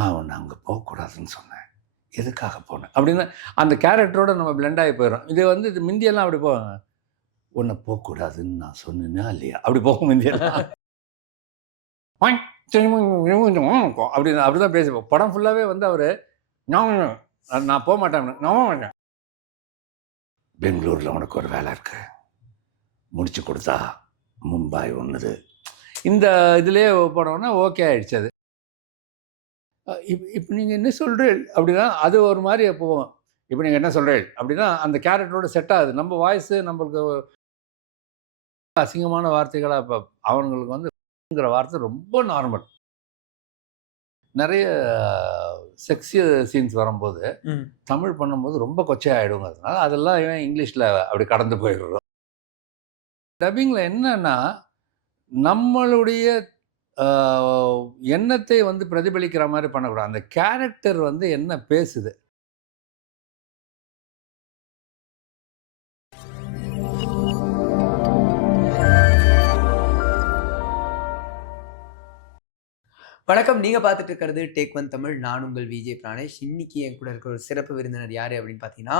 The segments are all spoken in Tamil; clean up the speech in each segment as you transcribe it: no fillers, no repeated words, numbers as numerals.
நான் ஒன்று அங்கே போகக்கூடாதுன்னு சொன்னேன், எதுக்காக போனேன் அப்படின்னு அந்த கேரக்டரோட நம்ம பிளெண்ட் ஆகி போயிடும். இது வந்து இது முந்தியெல்லாம் அப்படி போவாங்க, ஒன்றை போகக்கூடாதுன்னு நான் சொன்னேன்னா இல்லையா அப்படி போகும் முந்தியெல்லாம். அப்படின்னு அப்படிதான் பேசுவோம். படம் ஃபுல்லாகவே வந்து அவர் நான் போக மாட்டேன். பெங்களூரில் உனக்கு ஒரு வேலை இருக்கு, முடிச்சு கொடுத்தா மும்பாய் ஒன்றுது. இந்த இதுலேயே போனோன்னா ஓகே ஆயிடுச்சு. அது இப்போ நீங்கள் என்ன சொல்கிறீள் அப்படின்னா அது ஒரு மாதிரி போவோம். இப்போ நீங்கள் என்ன சொல்கிறீள் அப்படின்னா அந்த கேரக்டரோட செட் ஆகுது. நம்ம வாய்ஸு நம்மளுக்கு அசிங்கமான வார்த்தைகளாக இப்போ அவங்களுக்கு வந்துங்கிற வார்த்தை ரொம்ப நார்மல். நிறைய செக்ஸிய சீன்ஸ் வரும்போது தமிழ் பண்ணும்போது ரொம்ப கொச்சையாகிடுங்கிறதுனால அதெல்லாம் இவன் இங்கிலீஷில் அப்படி கடந்து போயிடுறோம். டப்பிங்கில் என்னன்னா நம்மளுடைய எண்ணத்தை வந்து பிரதிபலிக்கிற மாதிரி பண்ணக்கூடாது. அந்த கேரக்டர் வந்து என்ன பேசுது. வணக்கம். நீங்க பார்த்துட்டு இருக்கிறது டேக் ஒன் தமிழ். நான் உங்கள் விஜய் பிராணேஷ். இன்னைக்கு என் கூட இருக்கிற ஒரு சிறப்பு விருந்தினர் யாரு அப்படின்னு பார்த்தீங்கன்னா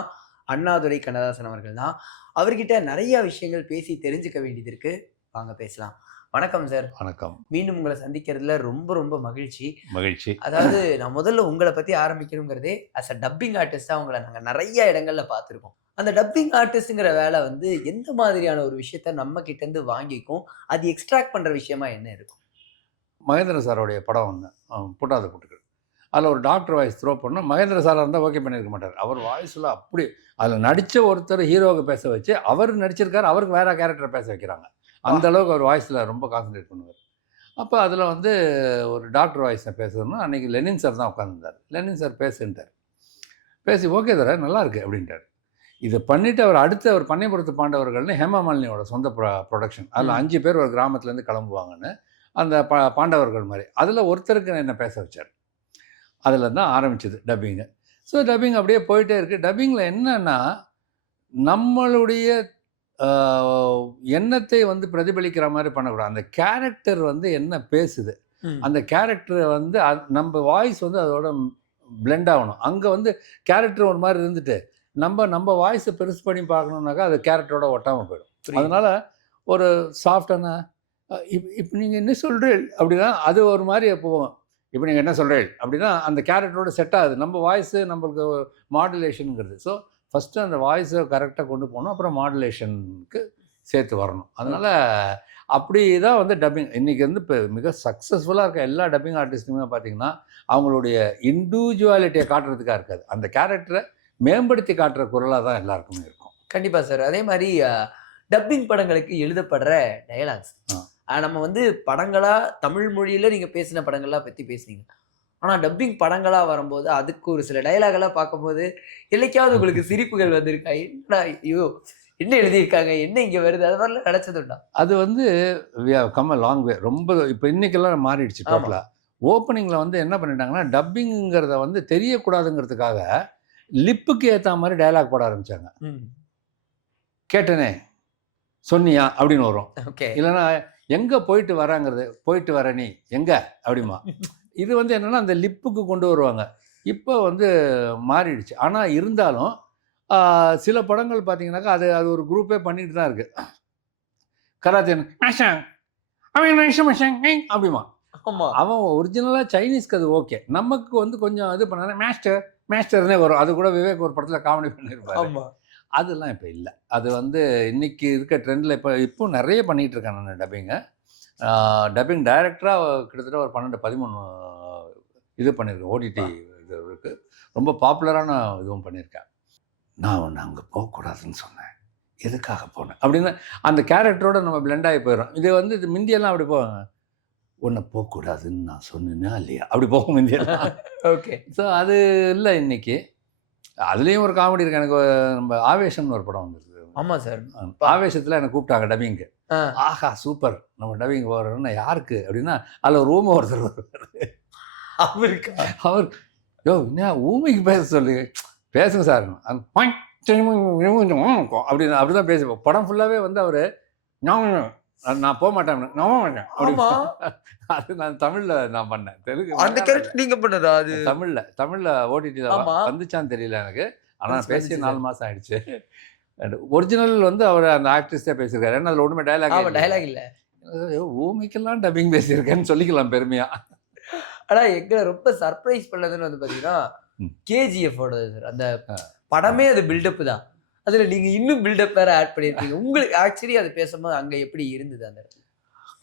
அண்ணாதுரை கண்ணதாசன் அவர்கள் தான். அவர்கிட்ட நிறைய விஷயங்கள் பேசி தெரிஞ்சுக்க வேண்டியது இருக்கு. வாங்க பேசலாம். வணக்கம் சார். வணக்கம். மீண்டும் உங்களை சந்திக்கிறதுல ரொம்ப ரொம்ப மகிழ்ச்சி. அதாவது நான் முதல்ல உங்களை பத்தி ஆரம்பிக்கணுங்கிறதே அஸ் அ டப்பிங் ஆர்டிஸ்டா உங்களை நாங்கள் நிறைய இடங்கள்ல பார்த்துருக்கோம். அந்த டப்பிங் ஆர்டிஸ்ட்ங்கிற வேலை வந்து எந்த மாதிரியான ஒரு விஷயத்த நம்ம கிட்ட இருந்து வாங்கிக்கும், அது எக்ஸ்ட்ராக்ட் பண்ற விஷயமா என்ன இருக்கும்? மகேந்திர சாரோடைய படம் ஒன்று புட்டாத புட்டுக்கள், அதில் ஒரு டாக்டர் வாய்ஸ் த்ரோ பண்ணால் மகேந்திர சாராக இருந்தால் ஓகே பண்ணியிருக்க மாட்டார். அவர் வாய்ஸில் அப்படி அதில் நடித்த ஒருத்தர் ஹீரோவுக்கு பேச வச்சு அவர் நடிச்சிருக்காரு, அவருக்கு வேறு கேரக்டரை பேச வைக்கிறாங்க. அந்த அளவுக்கு அவர் வாய்ஸில் ரொம்ப கான்சன்ட்ரேட் பண்ணுவார். அப்போ அதில் வந்து ஒரு டாக்டர் வாய்ஸை பேசுறதுன்னா அன்றைக்கி லெனின் சார் தான் உட்காந்துருந்தார். Lenin sir பேசுன்ட்டார். பேசி ஓகே தர நல்லா இருக்குது அப்படின்ட்டார். இதை பண்ணிவிட்டு அவர் அடுத்து அவர் பண்ணைபுரத்து பாண்டவர்கள்னு ஹேமா மாலினியோட சொந்த ப்ரொடக்ஷன். அதில் 5 பேர் ஒரு கிராமத்துலேருந்து கிளம்புவாங்கன்னு அந்த பாண்டவர்கள் மாதிரி அதில் ஒருத்தருக்கு என்ன பேச வச்சார். அதில் தான் ஆரம்பிச்சது டப்பிங்கு. ஸோ டப்பிங் அப்படியே போயிட்டே இருக்குது. டப்பிங்கில் என்னன்னா நம்மளுடைய எண்ணத்தை வந்து பிரதிபலிக்கிற மாதிரி பண்ணக்கூடாது. அந்த கேரக்டர் வந்து என்ன பேசுது, அந்த கேரக்டரை வந்து நம்ம வாய்ஸ் வந்து அதோட பிளெண்ட் ஆகணும். அங்கே வந்து கேரக்டர் ஒரு மாதிரி இருந்துட்டு நம்ம வாய்ஸை பெருசு பண்ணி பார்க்கணுன்னாக்கா அது கேரக்டரோட ஒட்டாமல் போயிடும். அதனால் ஒரு சாஃப்டான இப்போ நீங்கள் என்ன சொல்கிறீள் அப்படின்னா அது ஒரு மாதிரி போவோம். இப்போ நீங்கள் என்ன சொல்கிறீள் அப்படின்னா அந்த கேரக்டரோட செட் ஆகுது. நம்ம வாய்ஸு நம்மளுக்கு மாடுலேஷனுங்கிறது. ஸோ ஃபஸ்ட்டு அந்த வாய்ஸை கரெக்டாக கொண்டு போகணும், அப்புறம் மாடுலேஷனுக்கு சேர்த்து வரணும். அதனால் அப்படி தான் வந்து டப்பிங் இன்றைக்கி வந்து இப்போ மிக சக்ஸஸ்ஃபுல்லாக இருக்க எல்லா டப்பிங் ஆர்டிஸ்ட்டுமே பார்த்திங்கன்னா அவங்களுடைய இண்டிவிஜுவாலிட்டியை காட்டுறதுக்காக இருக்காது, அந்த கேரக்டரை மேம்படுத்தி காட்டுற குரலாக தான் எல்லாருக்குமே இருக்கும். கண்டிப்பாக சார். அதே மாதிரி டப்பிங் படங்களுக்கு எழுதப்படுற டயலாக்ஸ் நம்ம வந்து படங்களாக தமிழ் மொழியில் நீங்கள் பேசின படங்கள்லாம் பற்றி பேசுனீங்க. ஆனால் டப்பிங் படங்களாக வரும்போது அதுக்கு ஒரு சில டைலாகெல்லாம் பார்க்கும்போது என்னைக்காவது உங்களுக்கு சிரிப்புகள் வந்திருக்கா? என்னடா ஐயோ என்ன எழுதியிருக்காங்க, என்ன இங்கே வருது, அது மாதிரிலாம் நினச்சதுண்டா? அது வந்து கம் அ லாங் வே. ரொம்ப இப்போ இன்றைக்கெல்லாம் மாறிடுச்சு டோட்டலாக. ஓப்பனிங்கில் வந்து என்ன பண்ணிட்டாங்கன்னா டப்பிங்கிறத வந்து தெரியக்கூடாதுங்கிறதுக்காக லிப்புக்கு ஏற்ற மாதிரி டயலாக் போட ஆரம்பித்தாங்க. கேட்டனே சொன்னியா அப்படின்னு வரும். இல்லைன்னா எங்கே போயிட்டு வராங்கிறது, போயிட்டு வர நீ எங்கே அப்படிமா. இது வந்து என்னென்னா அந்த லிப்புக்கு கொண்டு வருவாங்க. இப்போ வந்து மாறிடுச்சு. ஆனால் இருந்தாலும் சில படங்கள் பார்த்தீங்கன்னாக்கா அது அது ஒரு குரூப்பே பண்ணிட்டு தான் இருக்குது. கராத்தேன் அப்படிமா. அவன் ஒரிஜினலாக சைனீஸ்க்கு அது ஓகே. நமக்கு வந்து கொஞ்சம் இது பண்ண மேஸ்டர்னே வரும். அது கூட விவேக் ஒரு படத்தில் காமெடி பண்ணியிருப்பாரு. அதெல்லாம் இப்போ இல்லை. அது வந்து இன்றைக்கி இருக்க ட்ரெண்டில் இப்போ நிறைய பண்ணிகிட்டு இருக்கேன் நான் டப்பிங்கை. டப்பிங் டைரக்டராக கிட்டத்தட்ட ஒரு 12-13 இது பண்ணியிருக்கேன். ஓடிடி இது இருக்குது. ரொம்ப பாப்புலரான இதுவும் பண்ணியிருக்கேன். நான் ஒன்று அங்கே போகக்கூடாதுன்னு சொன்னேன், எதுக்காக போனேன் அப்படின்னு அந்த கேரக்டரோட நம்ம பிளெண்ட் ஆகி போயிடும். இது வந்து இது முந்தியெல்லாம் அப்படி போவாங்க, ஒன்றை போகக்கூடாதுன்னு நான் சொன்னேன்னா இல்லையா அப்படி போகும் முந்தியெல்லாம். ஓகே. ஸோ அது இல்லை இன்றைக்கி. அதுலேயும் ஒரு காமெடி இருக்குது. எனக்கு நம்ம ஆவேசம்னு ஒரு படம் வந்துருக்கு. ஆமாம் சார். ஆவேசத்தில் எனக்கு கூப்பிட்டாங்க டப்பிங்கு. ஆஹா சூப்பர், நம்ம டப்பிங் போகிறோன்னா யாருக்கு அப்படின்னா அதில் ஒரு ஊமை ஒருத்தர் வருவார். அவருக்கு அவர் யோ என்ன ஊமைக்கு பேச சொல்லி பேசுங்க சார் அந்த அப்படின்னு அப்படி தான் பேசுவோம். படம் ஃபுல்லாகவே வந்து அவர் நான் போக மாட்டேன், நான் போக மாட்டேன் அப்படி. ஆமா. அது நான் தமிழ்ல நான் பண்ணேன். தெலுங்கு அந்த மலையாளம் இல்ல. கேரக்டர் நீங்க பண்ணதா அது? தமிழ்ல ஓடிடில ஆமா. வந்துச்சான்னு தெரியல எனக்கு. ஆனா வந்துச்சு, பேசி வந்துச்சு 4 சார். மாசம் ஆயிடுச்சு. ஒரிஜினல் வந்து அவர் அந்த ஆக்ட்ரஸ் தான் பேசியிருக்காரு. ஏன்னா அதுல ஒண்ணுமே டயலாக் ஆமா, டயலாக் இல்ல. ஊமைக்கெல்லாம் டப்பிங் பேசியிருக்கேன்னு சொல்லிக்கலாம் பெருமையா. ஆனா எங்கள ரொம்ப சர்ப்ரைஸ் பண்ணதுன்னு வந்து பாத்தீங்கன்னா ம். கேஜிஎஃப் ஓடது சார். அந்த படமே அது பில்டப் தான். அதுல நீங்க இன்னும் பில்டப் வேற ஆட் பண்ணிருக்கீங்க. உங்களுக்கு ஆக்சுவலி அது பேசும்போது அங்க எப்படி இருந்தது அந்த இடத்துல?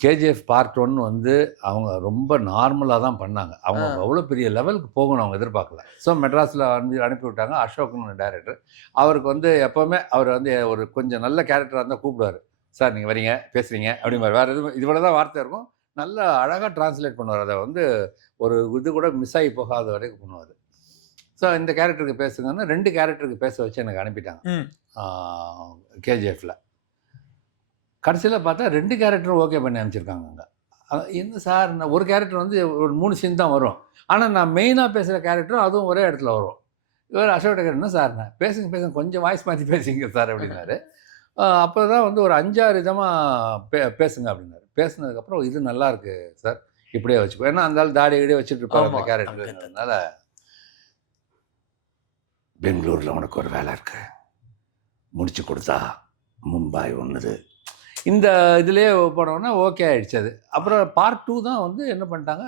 கேஜிஎஃப் பார்ட் 1 வந்து அவங்க ரொம்ப நார்மலா தான் பண்ணாங்க. அவங்க அவ்வளோ பெரிய லெவலுக்கு போகணும் அவங்க எதிர்பார்க்கல. ஸோ மெட்ராஸ்ல அனுப்பி விட்டாங்க. அசோக்னு டைரக்டர். அவருக்கு வந்து எப்பவுமே அவர் வந்து ஒரு கொஞ்சம் நல்ல கேரக்டரா இருந்தா கூப்பிடுவாரு. சார் நீங்க வரீங்க, பேசுறீங்க அப்படிம்பாரு. வேற எதுவும் இவ்வளோ தான் வார்த்தை இருக்கும். நல்லா அழகா டிரான்ஸ்லேட் பண்ணுவார். அதை வந்து ஒரு இது கூட மிஸ் ஆகி போகாத வரைக்கும் பண்ணுவார். ஸோ இந்த கேரக்டருக்கு பேசுங்கன்னா 2 கேரக்டருக்கு பேச வச்சு எனக்கு அனுப்பிட்டாங்க கேஜிஎஃப்ல. கடைசியில் பார்த்தா 2 கேரக்டரும் ஓகே பண்ணி அனுப்பிச்சிருக்காங்க அங்கே. என்ன சார் ஒரு கேரக்டர் வந்து ஒரு 3 சீன் தான் வரும். ஆனால் நான் மெயினாக பேசுகிற கேரக்டரும் அதுவும் ஒரே இடத்துல வரும். இவர் அசோக் டேக்கர் என்ன சார் பேசுங்க கொஞ்சம் வாய்ஸ் மாற்றி பேசுங்க சார் அப்படின்னாரு. அப்போ தான் வந்து ஒரு 5-6 விதமாக பேசுங்க அப்படின்னாரு. பேசுனதுக்கப்புறம் இது நல்லா இருக்கு சார், இப்படியே வச்சுக்கோ. ஏன்னா அந்த தாடி கீடியே வச்சுட்டு இருப்பாரு அந்த கேரக்டர்னால. பெங்களூரில் உனக்கு ஒரு வேலை இருக்கு, முடிச்சு கொடுத்தா மும்பாய் ஒன்றுது. இந்த இதுலேயே போனோன்னா ஓகே ஆகிடுச்சு அது. அப்புறம் பார்ட் 2 தான் வந்து என்ன பண்ணிட்டாங்க,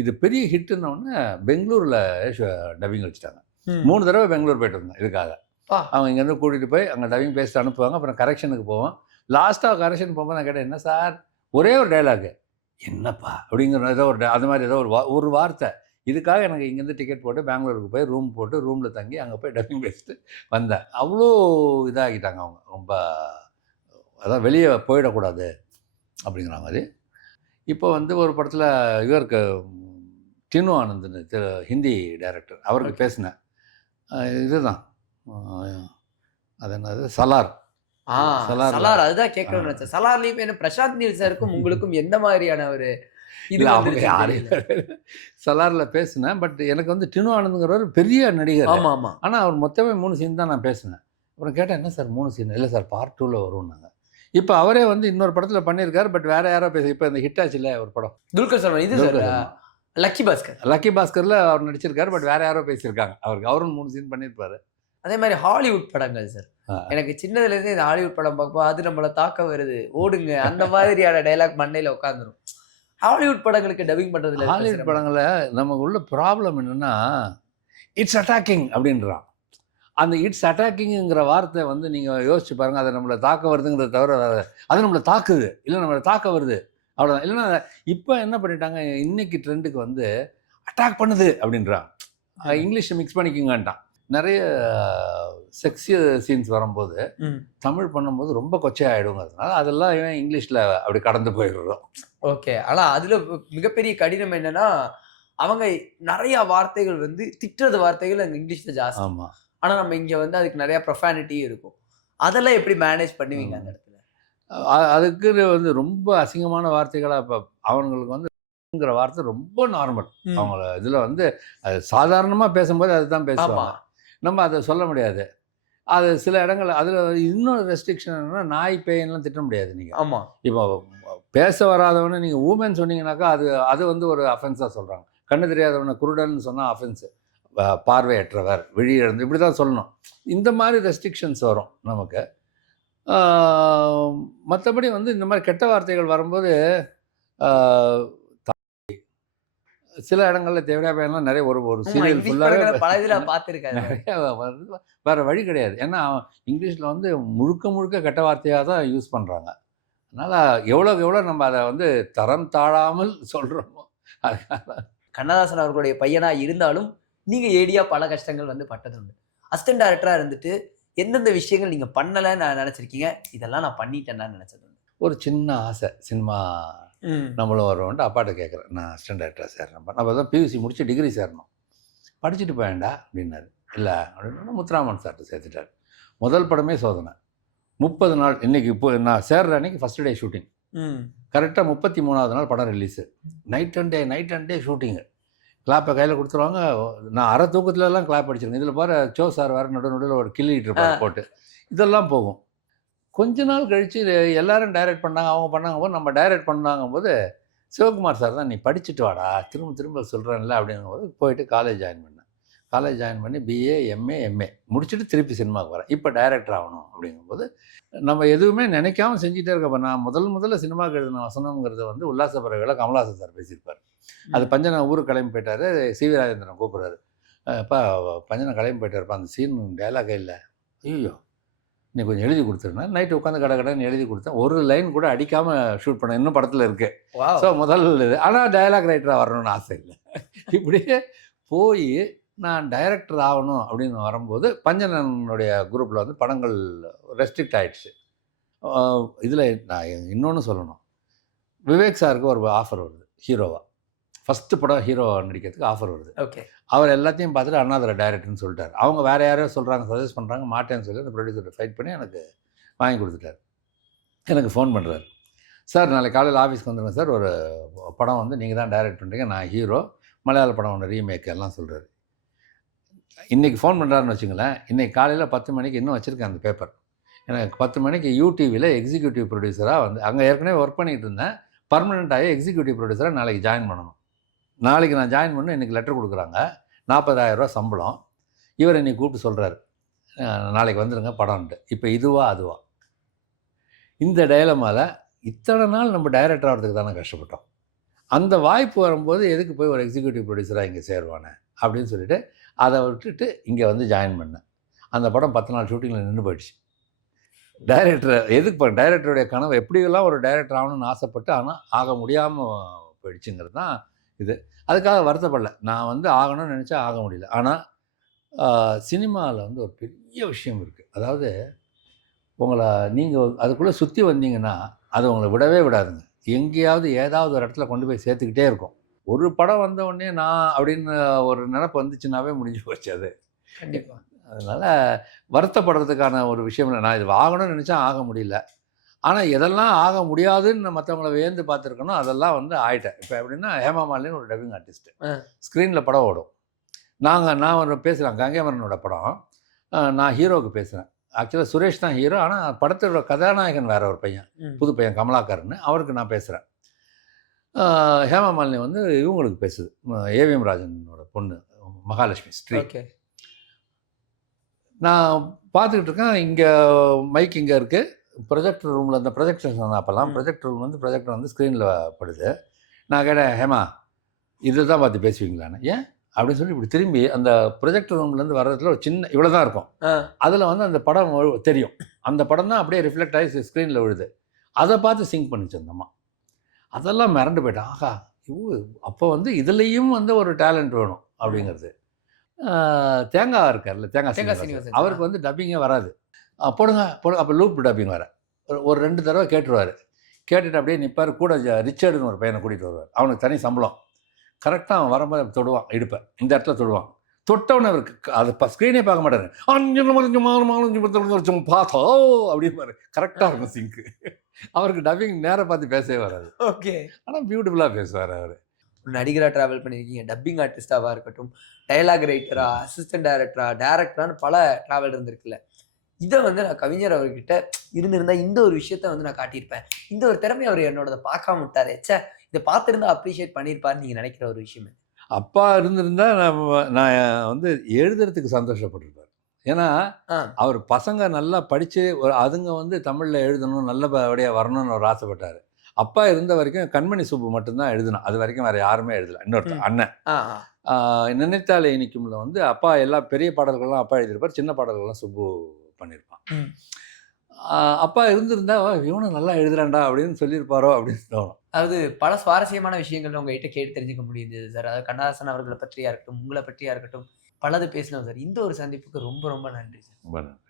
இது பெரிய ஹிட்டுன்னொடனே பெங்களூரில் டப்பிங் வச்சுட்டாங்க. 3 தடவை பெங்களூர் போய்ட்டு இருந்தேன் இதுக்காக. அவங்க இங்கேருந்து கூட்டிகிட்டு போய் அங்கே டப்பிங் பேசிட்டு அனுப்புவாங்க. அப்புறம் கரெக்ஷனுக்கு போவோம். லாஸ்ட்டாக கரெக்ஷன் போகும்போது நான் கேட்டேன், என்ன சார் ஒரே ஒரு டைலாகு, என்னப்பா அப்படிங்கிற ஏதோ அது மாதிரி ஏதோ ஒரு வார்த்தை. இதுக்காக எனக்கு இங்கேருந்து டிக்கெட் போட்டு பெங்களூருக்கு போய் ரூம் போட்டு ரூமில் தங்கி அங்கே போய் டப்பிங் பேசிட்டு வந்தேன். அவ்வளோ இதாகிட்டாங்க அவங்க. ரொம்ப அதான் வெளியே போயிடக்கூடாது அப்படிங்கிற மாதிரி. இப்போ வந்து ஒரு படத்தில் இவருக்கு டினு ஆனந்த்னு ஹிந்தி டைரக்டர், அவருக்கு பேசினேன். இதுதான் அது என்னது சலார். சலார் அதுதான் கேட்கணும்னு நினைச்சேன். சலார்லயும் என்ன பிரசாந்த் நீல் சாருக்கும் உங்களுக்கும் எந்த மாதிரியான ஒரு இது அவங்க யாரையும் சலாரில் பேசினேன். பட் எனக்கு வந்து டினு ஆனந்துங்கிறவர் பெரிய நடிகர். ஆமா ஆமா. ஆனால் அவர் மொத்தமே 3 சீன் தான் நான் பேசினேன். அப்புறம் கேட்டேன், என்ன சார் 3 சீன்? இல்லை சார் பார்ட் 2ல் வரும்னாங்க. இப்போ அவரே வந்து இன்னொரு படத்தில் பண்ணியிருக்காரு. பட் வேற யாரோ பேச இப்போ இந்த ஹிட் ஆச்சு இல்லை ஒரு படம் துல்கர் சல்மான், இது சார் லக்கி பாஸ்கரில் அவர் நடிச்சிருக்காரு. பட் வேற யாரோ பேசியிருக்காங்க. அவரும் 3 சீன் பண்ணியிருப்பாரு. அதே மாதிரி ஹாலிவுட் படங்கள் சார், எனக்கு சின்னதுலேருந்து இந்த ஹாலிவுட் படம் பார்ப்போம், அது நம்மளை தாக்க வருது ஓடுங்க அந்த மாதிரியான டைலாக் மண்டையில் உட்காந்துரும். ஹாலிவுட் படங்களுக்கு டப்பிங் பண்ணுறதுல ஹாலிவுட் படங்களில் நமக்கு உள்ள ப்ராப்ளம் என்னென்னா, இட்ஸ் அட்டாக்கிங் அப்படின்றான். அந்த இட்ஸ் அட்டாக்கிங்கிற வார்த்தை வந்து நீங்கள் யோசிச்சு பாருங்கள். அதை நம்மளை தாக்க வருதுங்கிறத தவிர அது நம்மளை தாக்குது, இல்லை நம்மளை தாக்க வருது அவ்வளோதான். இல்லைன்னா இப்போ என்ன பண்ணிட்டாங்க, இன்னைக்கு ட்ரெண்டுக்கு வந்து அட்டாக் பண்ணுது அப்படின்றான். இங்கிலீஷ் மிக்ஸ் பண்ணிக்கிங்கன்ட்டான். நிறைய செக்ஸி சீன்ஸ் வரும்போது தமிழ் பண்ணும்போது ரொம்ப கொச்சையாகிடுங்கிறதுனால அதெல்லாம் இங்கிலீஷில் அப்படி கடந்து போயிடுறோம். ஓகே. ஆனால் அதில் மிகப்பெரிய கடினம் என்னென்னா, அவங்க நிறையா வார்த்தைகள் வந்து திட்டுறது வார்த்தைகள் அங்கே இங்கிலீஷில் ஜாஸ்தி. ஆமாம். ஆனால் நம்ம இங்கே வந்து அதுக்கு நிறையா ப்ரொஃபானிட்டி இருக்கும். அதெல்லாம் எப்படி மேனேஜ் பண்ணுவீங்க அந்த இடத்துல? அதுக்கு வந்து ரொம்ப அசிங்கமான வார்த்தைகளாக இப்போ அவங்களுக்கு வந்து வார்த்தை ரொம்ப நார்மல். அவங்கள இதில் வந்து அது சாதாரணமாக பேசும்போது அதுதான் பேசுவாங்க. நம்ம அதை சொல்ல முடியாது. அது சில இடங்கள் அதில் இன்னொரு ரெஸ்ட்ரிக்ஷன் என்னன்னா, நாய் பேயெல்லாம் திட்ட முடியாது நீங்கள். ஆமாம். இப்போ பேச வராதவனே நீங்கள் ஊமன் சொன்னீங்கன்னாக்கா அது வந்து ஒரு அஃபென்ஸாக சொல்கிறாங்க. கண்ணு தெரியாதவனை குருடன்னு சொன்னால் அஃபென்ஸு. பார்வையற்றவர், விழி இழந்து, இப்படி தான் சொல்லணும். இந்த மாதிரி ரெஸ்ட்ரிக்ஷன்ஸ் வரும் நமக்கு. மற்றபடி வந்து இந்த மாதிரி கெட்ட வார்த்தைகள் வரும்போது சில இடங்களில் தேவையா பையன்லாம் நிறைய ஒரு சீரியல் ஃபுல்லாகவே நிறைய வருது. வேறு வழி கிடையாது. ஏன்னா இங்கிலீஷில் வந்து முழுக்க கெட்ட வார்த்தையாக தான் யூஸ் பண்ணுறாங்க. அதனால் எவ்வளோ நம்ம அதை வந்து தரம் தாழாமல் சொல்கிறோமோ. கண்ணதாசன் அவர்களுடைய பையனாக இருந்தாலும் நீங்கள் ஏடியாக பல கஷ்டங்கள் வந்து பட்டது உண்டு. அசிஸ்டன்ட் டைரக்டராக இருந்துட்டு எந்தெந்த விஷயங்கள் நீங்கள் பண்ணலைன்னு நான் நினச்சிருக்கீங்க, இதெல்லாம் நான் பண்ணிட்டேன்னு நினச்சது உண்டு? ஒரு சின்ன ஆசை, சினிமா நம்மளும் வருவோன்ட்டு அப்பாட்ட கேட்குறேன், நான் அசிஸ்டன்ட் டைரக்டராக சேர்றேன். நம்ம தான் பியூசி முடிச்சு டிகிரி சேரணும், படிச்சுட்டு போவேண்டா அப்படின்னாரு. இல்லை அப்படின்னா முத்துராமன் சார்ட்டு சேர்த்துட்டார். முதல் படமே சோதனை. 30 நாள். இன்றைக்கி இப்போ நான் சேர்ற அன்றைக்கி ஃபஸ்ட் டே ஷூட்டிங். கரெக்டாக 33வது நாள் படம் release. Night and day shooting. கிளாப்பை கையில் கொடுத்துருவாங்க. நான் அரை தூக்கத்துலலாம் கிளாப் அடிச்சிருக்கேன். இதில் பாரு சோ சார் வேறு நடுவில் ஒரு கிள்ளிட்டு இருப்பார் போட்டு. இதெல்லாம் போகும். கொஞ்ச நாள் கழித்து எல்லாரும் டைரக்ட் பண்ணாங்க, அவங்க பண்ணாங்க போது நம்ம டைரக்ட் பண்ணாங்கும்போது சிவகுமார் சார் தான், நீ படிச்சுட்டு வாடா, திரும்ப திரும்ப சொல்கிறேன்ல அப்படிங்கும்போது போயிட்டு காலேஜ் ஜாயின் பண்ணேன். காலேஜ் ஜாயின் பண்ணி பிஏ, எம்ஏ, எம்ஏ முடிச்சுட்டு திருப்பி சினிமாவுக்கு வரேன். இப்போ டைரக்டர் ஆகணும் அப்படிங்கும்போது நம்ம எதுவுமே நினைக்காம செஞ்சுட்டே இருக்கப்போ, நான் முதல்ல சினிமாவுக்கு எழுதின வசனங்கிறத வந்து உல்லாச பறவைகளை கமலஹாசன் சார் பேசியிருப்பார். அது பஞ்சனா ஊருக்கு கிளம்பி போயிட்டார். சிவி ராஜேந்திரன் கூப்பிட்றாரு, அப்பா பஞ்சனா கிளம்பி போயிட்டாருப்பா, அந்த சீன் டைலாகே இல்லை, ஐயோ நீ கொஞ்சம் எழுதி கொடுத்துருனா. நைட்டு உட்காந்து கடைன்னு எழுதி கொடுத்தேன். ஒரு லைன் கூட அடிக்காமல் ஷூட் பண்ணேன். இன்னும் படத்தில் இருக்குது. ஸோ முதல் இது. ஆனால் டயலாக் ரைட்டராக வரணும்னு ஆசை இல்லை. இப்படியே போய் நான் டைரக்டர் ஆகணும் அப்படின்னு வரும்போது பஞ்சனனுடைய குரூப்பில் வந்து படங்கள் ரெஸ்ட்ரிக்ட் ஆகிடுச்சு. இதில் நான் இன்னொன்று சொல்லணும், விவேக் சாருக்கு ஒரு ஆஃபர் வருது ஹீரோவாக. ஃபஸ்ட்டு படம் ஹீரோ நடிக்கிறதுக்கு ஆஃபர் வருது. ஓகே. அவர் எல்லாத்தையும் பார்த்துட்டு அண்ணாதுரை டைரக்டர்னு சொல்லிட்டார். அவங்க வேறு யாரையோ சொல்கிறாங்க, சஜஸ்ட் பண்ணுறாங்க, மாட்டேன்னு சொல்லி அந்த ப்ரொடியூசர்கிட்ட ஃபைட் பண்ணி எனக்கு வாங்கி கொடுத்துட்டார். எனக்கு ஃபோன் பண்ணுறாரு, சார் நாளைக்கு காலையில் ஆஃபீஸ்க்கு வந்துடுங்க சார், ஒரு படம் வந்து நீங்கள் தான் டைரக்ட் பண்ணுறீங்க, நான் ஹீரோ, மலையாள படம் ஒன்று ரீமேக் எல்லாம் சொல்கிறாரு. இன்றைக்கி ஃபோன் பண்ணுறாருன்னு வச்சுங்களேன், இன்றைக்கி காலையில் 10 மணிக்கு இன்னும் வச்சுருக்கேன் அந்த பேப்பர். எனக்கு 10 மணிக்கு யூடிவியில் எக்ஸிக்யூட்டிவ் ப்ரொடியூசராக வந்து அங்கே ஏற்கனவே ஒர்க் பண்ணிகிட்டு இருந்தேன், பர்மனெண்ட்டாகி எக்ஸிக்யூட்டிவ் ப்ரொடியூசராக நாளைக்கு ஜாயின் பண்ணணும். நாளைக்கு நான் ஜாயின் பண்ண இன்றைக்கி லெட்டர் கொடுக்குறாங்க, 40,000 சம்பளம். இவர் இன்றைக்கி கூப்பிட்டு சொல்கிறார், நாளைக்கு வந்துடுங்க படம்ன்ட்டு. இப்போ இதுவா அதுவா? இந்த டைலமாவில் இத்தனை நாள் நம்ம டைரக்டர் ஆகிறதுக்கு தானே கஷ்டப்பட்டோம். அந்த வாய்ப்பு வரும்போது எதுக்கு போய் ஒரு எக்ஸிக்யூட்டிவ் ப்ரொடியூசராக இங்கே சேருவானே அப்படின்னு சொல்லிட்டு அதை விட்டுட்டு இங்கே வந்து ஜாயின் பண்ணேன். அந்த படம் 10 நாள் ஷூட்டிங்கில் நின்று போயிடுச்சு. எதுக்கு டைரக்டருடைய கனவு எப்படியெல்லாம் ஒரு டைரக்டர் ஆகணும்னு ஆசைப்பட்டு ஆனால் ஆக முடியாமல் போயிடுச்சுங்கிறது தான் இது. அதுக்காக வருத்தப்படல. நான் வந்து ஆகணும்னு நினச்சா ஆக முடியல. ஆனால் சினிமாவில் வந்து ஒரு பெரிய விஷயம் இருக்குது. அதாவது உங்களை நீங்கள் அதுக்குள்ளே சுற்றி வந்தீங்கன்னா அது உங்களை விடவே விடாதுங்க. எங்கேயாவது ஏதாவது ஒரு இடத்துல கொண்டு போய் சேர்த்துக்கிட்டே இருக்கும். ஒரு படம் வந்த உடனே நான் அப்படின்னு ஒரு நினப்பு வந்துச்சுன்னாவே முடிஞ்சு போச்சு அது. கண்டிப்பாக. அதனால் வருத்தப்படுறதுக்கான ஒரு விஷயம் இல்லை. நான் இது ஆகணும்னு நினச்சா ஆக முடியல. ஆனால் எதெல்லாம் ஆக முடியாதுன்னு மற்றவங்கள வியந்து பார்த்துருக்கணும், அதெல்லாம் வந்து ஆகிட்டேன். இப்போ எப்படின்னா, ஹேமா மாலினின்னு ஒரு டப்பிங் ஆர்டிஸ்ட்டு, ஸ்க்ரீனில் படம் ஓடும். நான் ஒரு பேசுகிறேன், கங்கைமரனோட படம், நான் ஹீரோவுக்கு பேசுகிறேன். ஆக்சுவலாக சுரேஷ் தான் ஹீரோ, ஆனால் படத்தோட கதாநாயகன் வேறு ஒரு பையன், புது பையன் கமலாக்கர்னு, அவருக்கு நான் பேசுகிறேன். ஹேமா மாலினி வந்து இவங்களுக்கு பேசுது, ஏவிஎம் ராஜனோட பொண்ணு மகாலட்சுமி ஸ்ரீ. நான் பார்த்துக்கிட்டு இருக்கேன், இங்கே மைக் இங்கே இருக்குது, ப்ரொஜெக்டர் ரூமில் அந்த ப்ரொஜெக்டர் அப்போல்லாம் ப்ரொஜெக்டர் ரூம் வந்து ப்ரொஜெக்டர் வந்து ஸ்க்ரீனில் படுது. நான் கேட்டேன், ஹேமா இதை தான் பார்த்து பேசுவீங்களான்னு. ஏன் அப்படின்னு சொல்லி இப்படி திரும்பி அந்த ப்ரொஜெக்டர் ரூம்லேருந்து வர்றதுல ஒரு சின்ன இவ்வளோ தான் இருக்கும், அதில் வந்து அந்த படம் தெரியும். அந்த படம் தான் அப்படியே ரிஃப்ளெக்ட் ஆகி ஸ்க்ரீனில் விழுது. அதை பார்த்து சிங்க் பண்ணிச்சு அந்த அம்மா. அதெல்லாம் மிரண்டு போயிட்டேன். ஆகா அப்போ வந்து இதுலேயும் வந்து ஒரு டேலண்ட் வேணும் அப்படிங்கிறது. தேங்காய் இருக்கார்ல, தேங்காய் சீனிவாசன், அவருக்கு வந்து டப்பிங்கே வராது. போடுங்க அப்போ லூப் டப்பிங் வர ஒரு 2 தடவை கேட்டுருவார். கேட்டுட்டு அப்படியே நிற்பார். கூட ரிச்சர்டுன்னு ஒரு பையனை கூட்டிகிட்டு வருவார். அவனுக்கு தனி சம்பளம். கரெக்டாக அவன் வரும்போது தொடுவான், இடுப்பேன் இந்த இடத்துல தொடுவான். தொட்டவனை அவருக்கு அது ஸ்க்ரீனே பார்க்க மாட்டாரு. 5 பார்த்தோ அப்படிம்பாரு. கரெக்டாக இருக்கும் சிங்க்கு. அவருக்கு டப்பிங் நேரம் பார்த்து பேசவே வராது. ஓகே, ஆனால் பியூட்டிஃபுல்லாக பேசுவார் அவர். நடிகராக ட்ராவல் பண்ணியிருக்கீங்க, டப்பிங் ஆர்டிஸ்டாவாக இருக்கட்டும், டைலாக் ரைட்டரா, அசிஸ்டன்ட் டைரக்டரா, டேரக்டரான்னு பல ட்ராவல் இருந்திருக்குல்ல. இதை வந்து நான் கவிஞர் அவர்கிட்ட இருந்திருந்தால் இந்த ஒரு விஷயத்த வந்து நான் காட்டியிருப்பேன், இந்த ஒரு திறமையை அவர் என்னோட பார்க்காம விட்டார், எச்சா இதை பார்த்துருந்தா அப்ரிஷியேட் பண்ணியிருப்பாருன்னு நீங்கள் நினைக்கிற ஒரு விஷயம்? அப்பா இருந்திருந்தா நான் வந்து எழுதுறதுக்கு சந்தோஷப்பட்டிருப்பார். ஏன்னா அவர் பசங்க நல்லா படித்து அதுங்க வந்து தமிழில் எழுதணும், நல்லபடியாக வரணும்னு அவர் ஆசைப்பட்டார். அப்பா இருந்த வரைக்கும் கண்மணி சுப்பு மட்டும்தான் எழுதணும். அது வரைக்கும் வேறு யாருமே எழுதலை. இன்னொருத்தர் அண்ணன் நினைத்தாலே இனிக்கும்ல வந்து அப்பா எல்லா பெரிய பாடல்கள்லாம் அப்பா எழுதியிருப்பார், சின்ன பாடல்கள்லாம் சுப்பு பண்ணியிருப்பான். அப்பா இருந்திருந்தா இவனும் நல்லா எழுதுறான்டா அப்படின்னு சொல்லியிருப்பாரோ அப்படின்னு தோணும். அதாவது பல சுவாரஸ்யமான விஷயங்கள் உங்ககிட்ட கேட்டு தெரிஞ்சுக்க முடியுது சார். அதாவது கண்ணதாசன் அவர்களை பற்றியா இருக்கட்டும், உங்களை பற்றியா இருக்கட்டும், பலது பேசினோம் சார். இந்த ஒரு சந்திப்புக்கு ரொம்ப ரொம்ப நன்றி சார். ரொம்ப நன்றி.